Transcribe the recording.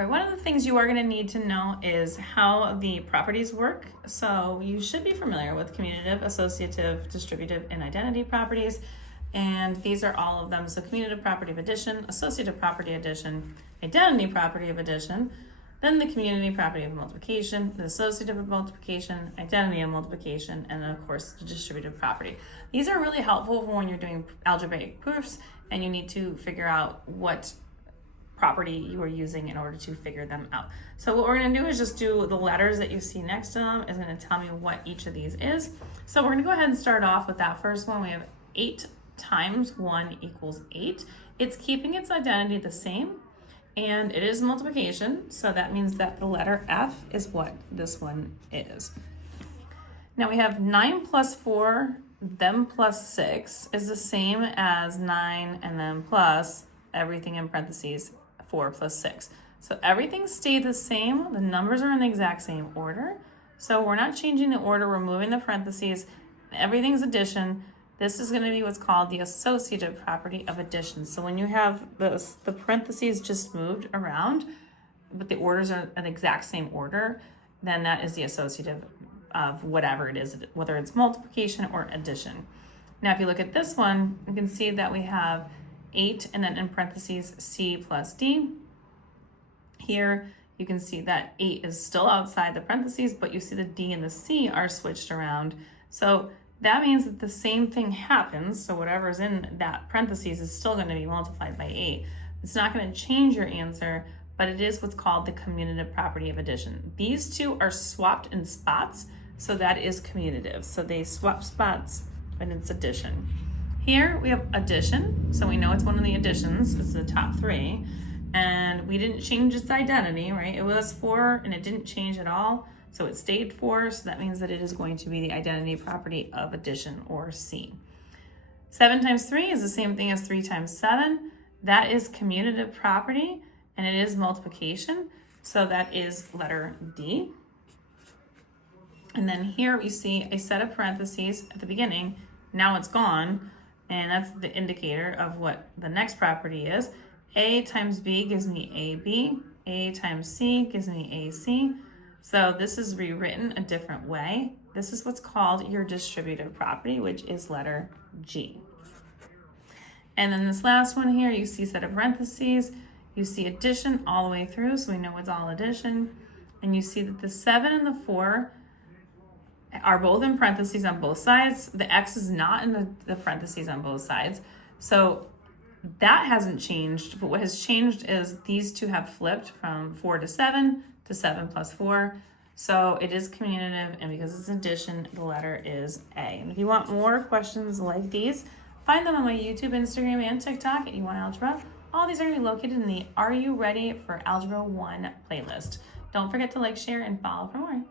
All right, one of the things you are going to need to know is how the properties work. So you should be familiar with commutative, associative, distributive, and identity properties. And these are all of them. So commutative property of addition, associative property addition, identity property of addition, then the community property of multiplication, the associative of multiplication, identity of multiplication, and then of course the distributive property. These are really helpful for when you're doing algebraic proofs and you need to figure out what property you are using in order to figure them out. So what we're going to do is just do the letters that you see next to them is going to tell me what each of these is. So we're going to go ahead and start off with that first one. We have 8 times 1 equals 8. It's keeping its identity the same, and it is multiplication, so that means that the letter F is what this one is. Now we have 9 plus 4, then plus 6 is the same as 9 and then plus everything in parentheses 4 plus 6. So everything stayed the same. The numbers are in the exact same order. So we're not changing the order. We're moving the parentheses. Everything's addition. This is going to be what's called the associative property of addition. So when you have the parentheses just moved around, but the orders are in the exact same order, then that is the associative of whatever it is, whether it's multiplication or addition. Now, if you look at this one, you can see that we have 8 and then in parentheses C plus D. Here you can see that 8 is still outside the parentheses, but you see the D and the C are switched around. So that means that the same thing happens. So whatever's in that parentheses is still going to be multiplied by 8. It's not going to change your answer, but it is what's called the commutative property of addition. These two are swapped in spots, so that is commutative. So they swap spots when it's addition. Here we have addition, so we know it's one of the additions. It's the top 3, and we didn't change its identity, right? It was 4 and it didn't change at all, so it stayed 4, so that means that it is going to be the identity property of addition, or C. 7 times 3 is the same thing as 3 times 7. That is commutative property, and it is multiplication, so that is letter D. And then here we see a set of parentheses at the beginning. Now it's gone. And that's the indicator of what the next property is. A times B gives me AB. A times C gives me AC. So this is rewritten a different way. This is what's called your distributive property, which is letter G. And then this last one here, you see set of parentheses. You see addition all the way through, so we know it's all addition. And you see that the 7 and the 4 are both in parentheses on both sides. The X is not in the parentheses on both sides. So that hasn't changed, but what has changed is these two have flipped from 4 to 7 to 7 plus 4. So it is commutative, and because it's addition, the letter is A. And if you want more questions like these, find them on my YouTube, Instagram, and TikTok at YouWantAlgebra. All these are going to be located in the Are You Ready for Algebra 1 playlist. Don't forget to like, share, and follow for more.